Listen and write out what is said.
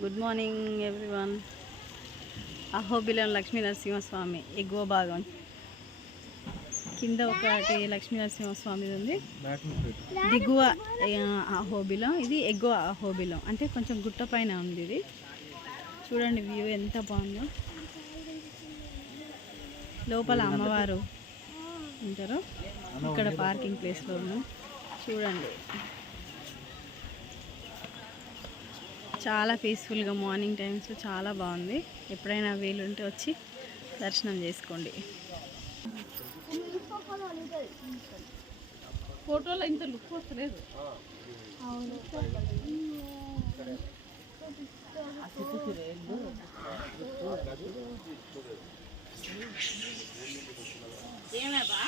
Good morning everyone. Ahobilam Lakshmi Narasimhaswamy ఎగువ భాగం కింద ఒకటి లక్ష్మీ నరసింహస్వామి ఉంది. దిగువ అహోబిలం, ఇది ఎగువ అహోబిలం అంటే కొంచెం గుట్ట పైన ఉంది. ఇది చూడండి వ్యూ ఎంత బాగుందో. లోపల అమ్మవారు ఉంటారు. ఇక్కడ పార్కింగ్ ప్లేస్లో ఉన్నాం. చూడండి చాలా పీస్ఫుల్గా మార్నింగ్ టైమ్స్లో చాలా బాగుంది. ఎప్పుడైనా వీలుంటే వచ్చి దర్శనం చేసుకోండి. ఫోటోలో ఇంత లుక్ వస్తలేదు. ఏమేబా